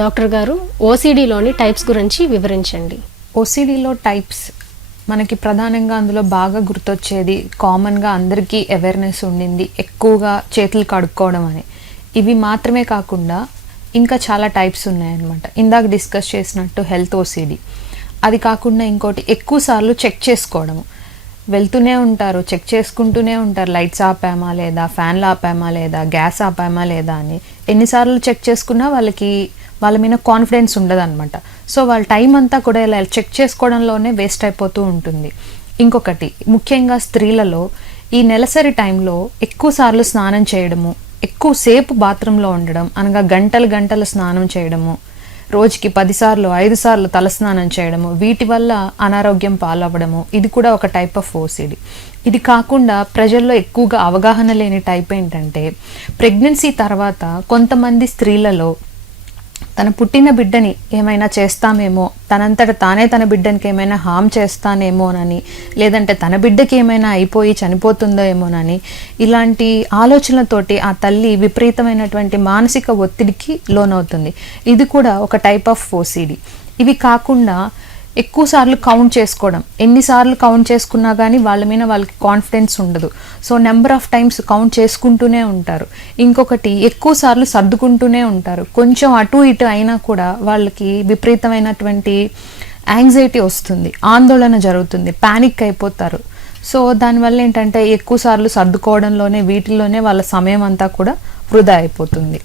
Doctor గారు, ఓసిడిలోని types గురించి వివరించండి. ఓసిడిలో టైప్స్ మనకి ప్రధానంగా అందులో బాగా గుర్తొచ్చేది, కామన్గా అందరికీ అవేర్నెస్ ఉండింది, ఎక్కువగా చేతులు కడుక్కోవడం అని. ఇవి మాత్రమే కాకుండా ఇంకా చాలా టైప్స్ ఉన్నాయన్నమాట. ఇందాక డిస్కస్ చేసినట్టు హెల్త్ ఓసిడి, అది కాకుండా ఇంకోటి ఎక్కువ సార్లు చెక్ చేసుకోవడము. వెళ్తూనే ఉంటారు, చెక్ చేసుకుంటూనే ఉంటారు, లైట్స్ ఆపామా లేదా, ఫ్యాన్లు ఆపామా లేదా, గ్యాస్ ఆపామా లేదా అని. ఎన్నిసార్లు చెక్ చేసుకున్నా వాళ్ళ మీద కాన్ఫిడెన్స్ ఉండదు అనమాట. సో వాళ్ళ టైం అంతా కూడా ఇలా చెక్ చేసుకోవడంలోనే వేస్ట్ అయిపోతూ ఉంటుంది. ఇంకొకటి ముఖ్యంగా స్త్రీలలో ఈ నెలసరి టైంలో ఎక్కువ సార్లు స్నానం చేయడము, ఎక్కువసేపు బాత్రూంలో ఉండడం, అనగా గంటలు స్నానం చేయడము, రోజుకి 10 సార్లు 5 సార్లు తలస్నానం చేయడము, వీటి వల్ల అనారోగ్యం పాలవ్వడము, ఇది కూడా ఒక టైప్ ఆఫ్ ఓసిడి. ఇది కాకుండా ప్రజల్లో ఎక్కువగా అవగాహన లేని టైప్ ఏంటంటే, ప్రెగ్నెన్సీ తర్వాత కొంతమంది స్త్రీలలో తన పుట్టిన బిడ్డని ఏమైనా చేస్తామేమో, తనంతట తానే తన బిడ్డనికి ఏమైనా హామ్ చేస్తానేమోనని, లేదంటే తన బిడ్డకి ఏమైనా అయిపోయి చనిపోతుందో ఏమోనని, ఇలాంటి ఆలోచనలతోటి ఆ తల్లి విపరీతమైనటువంటి మానసిక ఒత్తిడికి లోనవుతుంది. ఇది కూడా ఒక టైప్ ఆఫ్ ఓసిడి. ఇవి కాకుండా ఎక్కువ సార్లు కౌంట్ చేసుకోవడం, ఎన్నిసార్లు కౌంట్ చేసుకున్నా కానీ వాళ్ళ మీద వాళ్ళకి కాన్ఫిడెన్స్ ఉండదు. So number of times count చేసుకుంటూనే ఉంటారు. ఇంకొకటి ఎక్కువ సార్లు సర్దుకుంటూనే ఉంటారు. కొంచెం అటు ఇటు అయినా కూడా వాళ్ళకి విపరీతమైనటువంటి యాంగ్జైటీ వస్తుంది, ఆందోళన జరుగుతుంది, ప్యానిక్ అయిపోతారు. సో దానివల్ల ఏంటంటే ఎక్కువ సార్లు సర్దుకోవడంలోనే వీటిల్లోనే వాళ్ళ సమయం అంతా కూడా వృధా అయిపోతుంది.